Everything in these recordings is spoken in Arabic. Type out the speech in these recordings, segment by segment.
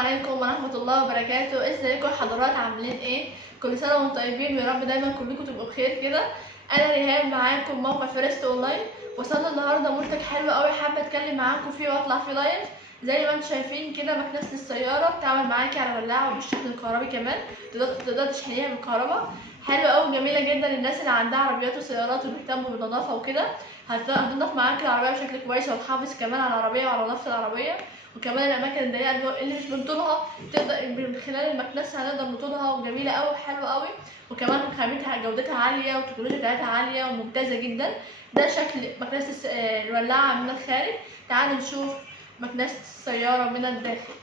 عليكم ورحمة الله وبركاته. ازيكم يا حضرات؟ عاملين ايه؟ كل سنة وانتم طيبين ويا رب دايما كلكم تبقوا بخير كده. انا ريهام معاكم موقع فيرست اونلاين. وصلنا النهارده منتج حلو قوي حابة اتكلم معاكم فيه واطلع فيه لايف. زي ما انتم شايفين كده مكنسة السيارة بتعمل معاكي على ولاعة وبالشحن الكهربي كمان، تقدر تشحنيها بالكهرباء. حلوة قوي جميلة جدا للناس اللي عندها عربيات وسيارات وبيهتموا بالنظافة وكده. هتنضف معاكي العربية بشكل كويس وتحافظ كمان على العربية وعلى نظافة العربية. وكمان الاماكن الضيقه اللي مش بنطولها تقدر من خلال المكنسه هنقدر نطولها، وجميله قوي وحلوه قوي. وكمان خامتها جودتها عاليه والتكنولوجيا بتاعتها عاليه وممتازه جدا. ده شكل مكنسه الولاعه من الخارج. تعالوا نشوف مكنسه السياره من الداخل.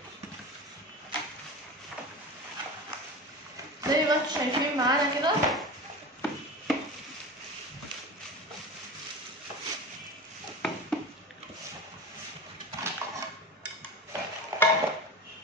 زي ما انتم شايفين معانا كده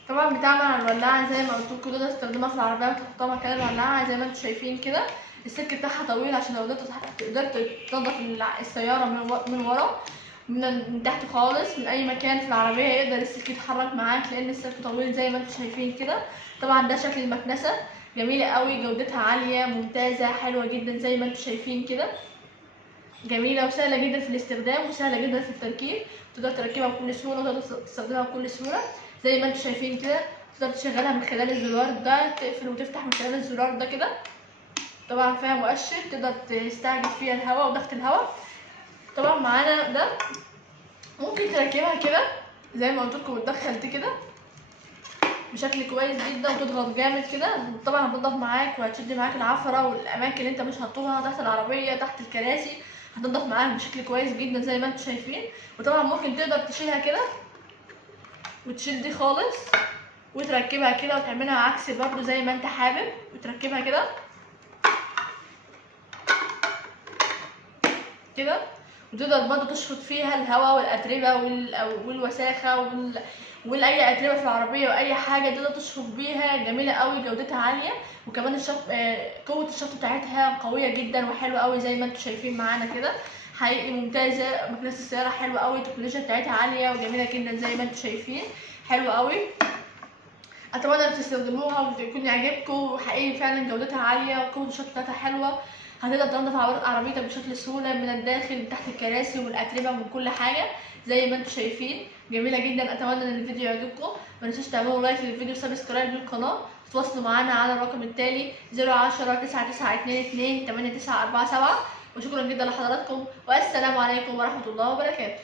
طبعا بتعمل على الولاعه زي ما قلت لكم، تقدر تستخدمها في العربيه وتحطها مكان الولاعه زي ما انتم شايفين كده. السلك بتاعها طويل عشان لو قدرت تنضف السياره من ورا، من تحت خالص، من اي مكان في العربيه يقدر السلك يتحرك معاك لان السلك طويل زي ما انتم شايفين كده. طبعا ده شكل المكنسه، جميله قوي، جودتها عاليه ممتازه حلوه جدا زي ما انتم شايفين كده. جميله وسهله جدا في الاستخدام وسهله جدا في التركيب. تقدر تركبها بكل سهوله وتقدر تستخدمها بكل سهوله زي ما انتم شايفين كده. تقدر تشغلها من خلال الزرار ده، تقفل وتفتح من خلال الزرار ده كده. طبعا فيها مؤشر تقدر تستعجل فيها الهواء وضغط الهواء. طبعا معانا ده ممكن تركبها كده زي ما قلت لكم، وتدخل دي كده بشكل كويس جدا وتضغط جامد كده. طبعا هتنضف معاك وهتشد معاك العفره والاماكن اللي انت مش هتطولها تحت العربيه تحت الكراسي، هتنضف معاك بشكل كويس جدا زي ما انتم شايفين. وطبعا ممكن تقدر تشيلها كده وتشيل دي خالص وتركبها كده وتعملها عكس برضو زي ما انت حابب، وتركبها كده كده. وتقدر برضو تشفط فيها الهواء والاتربه والوساخه واي اتربه في العربيه واي حاجه تقدر تشفط بيها. جميله قوي جودتها عاليه، وكمان قوه الشفط بتاعتها قويه جدا وحلوه قوي زي ما انتم شايفين معانا كده. حقيقي ممتازه مكنسه السياره، حلوه قوي، التكنولوجيا بتاعتها عاليه وجميله جدا زي ما انتم شايفين، حلوه قوي. اتمنى ان تستخدموها ويكون يعجبكم. وحقيقي فعلا جودتها عاليه وقوه الشفط بتاعتها حلوه. هتقدر تنضف عربيتك بشكل سهوله من الداخل من تحت الكراسي والاتربه ومن كل حاجه زي ما انتم شايفين. جميله جدا. اتمنى ان الفيديو يعجبكم. ما تنسوش تعملوا لايك للفيديو وسبسكرايب للقناه. تتواصلوا معانا على الرقم التالي 010 9922 8947. وشكرا جدا لحضراتكم والسلام عليكم ورحمه الله وبركاته.